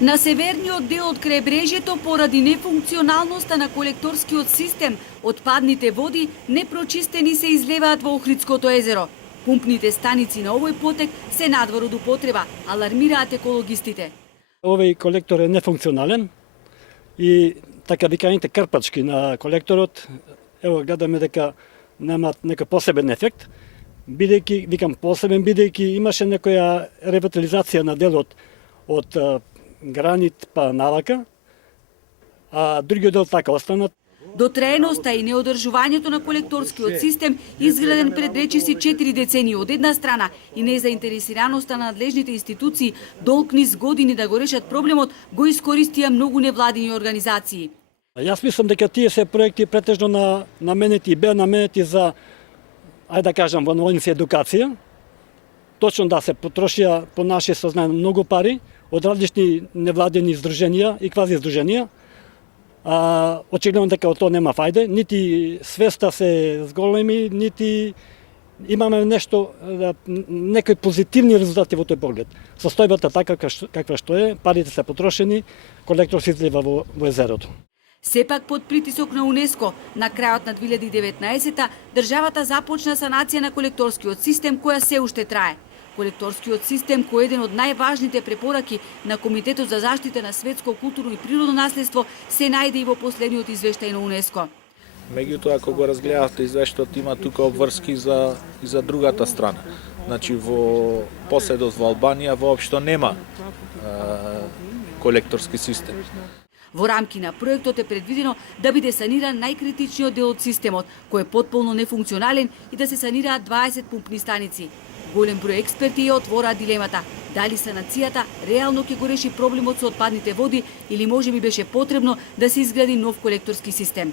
На северниот дел од крајбрежјето, поради нефункционалноста на колекторскиот систем, отпадните води непрочистени се излеваат во Охридското езеро. Пумпните станици на овој потек се надвор од употреба, алармираат екологистите. Овој колектор е нефункционален и така виканите крпачки на колекторот, ево гледаме дека немаат некој посебен ефект, бидејќи, викам посебен, бидејќи имаше некоја ревитализација на делот од гранит па навака, а другиот дел така останат. Дотраеноста и неодржувањето на колекторскиот систем, изграден пред речиси 4 децении од една страна и незаинтересираноста на надлежните институции, долг низ години да го решат проблемот, го искористија многу невладини организации. Јас мислам дека тие се проекти претежно наменети и беа наменети за, ајде да кажам, во войници едукација. Точно да се потрошија по наше сознание многу пари од различни невладени здруженија и квази здруженија. Очигледно дека од тоа нема фајде, нити свеста се зголеми, нити имаме нешто, некои позитивни резултати во тој поглед. Состојбата така каква што е, парите се потрошени, колектор се излива во езерото. Сепак под притисок на УНЕСКО, на крајот на 2019-та, државата започна санација на колекторскиот систем која се уште трае. Колекторскиот систем, кој е еден од најважните препораки на Комитетот за заштита на светско културно и природно наследство, се најде и во последниот извештај на УНЕСКО. Меѓутоа, ако го разгледавте извештајот, има тука обврски и за другата страна. Значи, во поседот во Албанија воопшто нема колекторски систем. Во рамки на проектот е предвидено да биде саниран најкритичниот дел од системот, кој е потполно нефункционален, и да се санираат 20 пумпни станици. Голем број експерти ја отвораа дилемата дали санацијата реално ќе го реши проблемот со отпадните води или можеби беше потребно да се изгради нов колекторски систем.